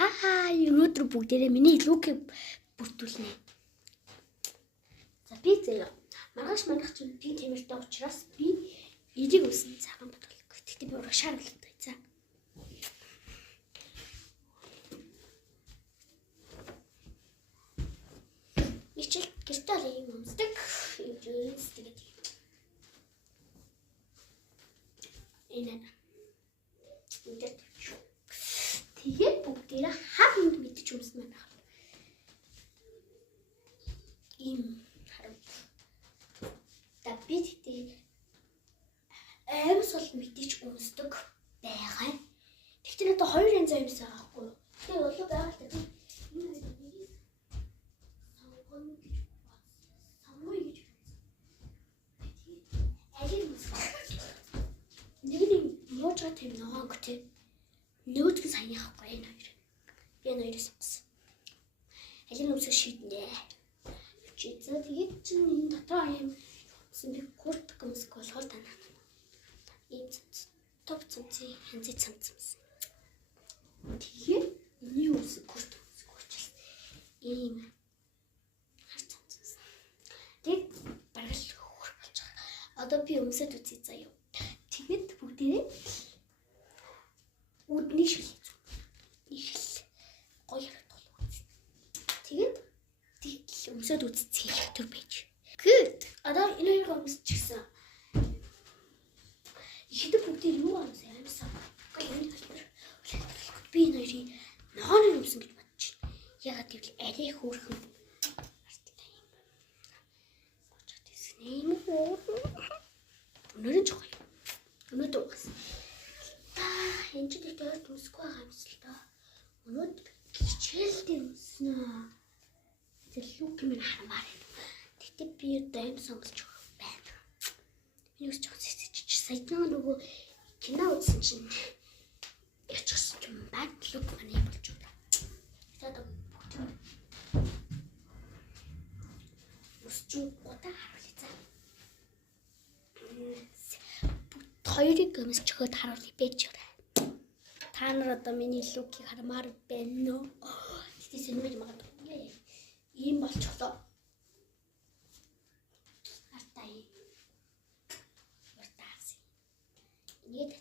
Өнөөдөр бүгдээрээ миний лукийг бүрдүүлнэ. За би заяа. Маргааш чинь би тэмэртэй учраас би эдийг үсэн цагаан бодвол. Гэхдээ би ураг шаардлагатай за. Ичил гэртэл юм өмсдөг. Тэгээд энэ тэгээд бүгдээрээ хамт мэдчих юмсан байна. Ийм харав. Дабит тий амьс бол мэдчих өмсдөг байгаа. Тэгтээ надад хоёр янз амьс байгаа байхгүй юу? Тэгээ болоо байгаа л та тий. Энэ хоёрыг сонгоё гэж алийг нэг муужгаа тийм ногоог тий. Нөөдг сайн яахгүй энэ хоёр. Би энэ хоёроос сонгосон. Алийг өмсөх шийднэ. За тэгээд чинь энэ дотоо юм гэсэн би курт гомск болохоор танаа. Ийм топ цанцын хянзы цанцсан. Тэгээд энэ үсэг курт гомск учраас ийм хар цанцсан. Тэгээд баргал хөрх болж байгаа. Одоо би өмсөд үзье заяа. Тэгээд бүгдээрээ үдний шил. Гоё харагдал үз. Тэгээд өмсөд үзцгийг хэвтер байж. Good. Одоо энэ хоёрыг өмсчихсэн. Ихэд бүгдээ юу амсаа амьсаа. Гоё энэ хэлбэр. Би энэ хоёрыг ногооны өмсөн гэж бодож байна. Ягаад гэвэл арай хөөрхөн. Өнөөдөр жоо. Өнөөдөр угаас. Энд ч тэгээд өмсөхгүй байгаа юм л да. Өнөөдөр хичээлдээ өмснө. Лук минь хамаар. Тэгтээ би дэм сонгож байна. Би юу ч жоо саяхан нөгөө кино үзсэн чинь ячихсан юм баг лук маань болж байна. Тэгээд өсч гутаа харуулъя за. Хоёрыг өмсч өгöd харуулъя байж байна. Та нар одоо миний лукийг хармаар байна уу? Тэгтээ сэнмэж магадгүй. Ийм болчихлоо. Артай. Уртаас. Ингээд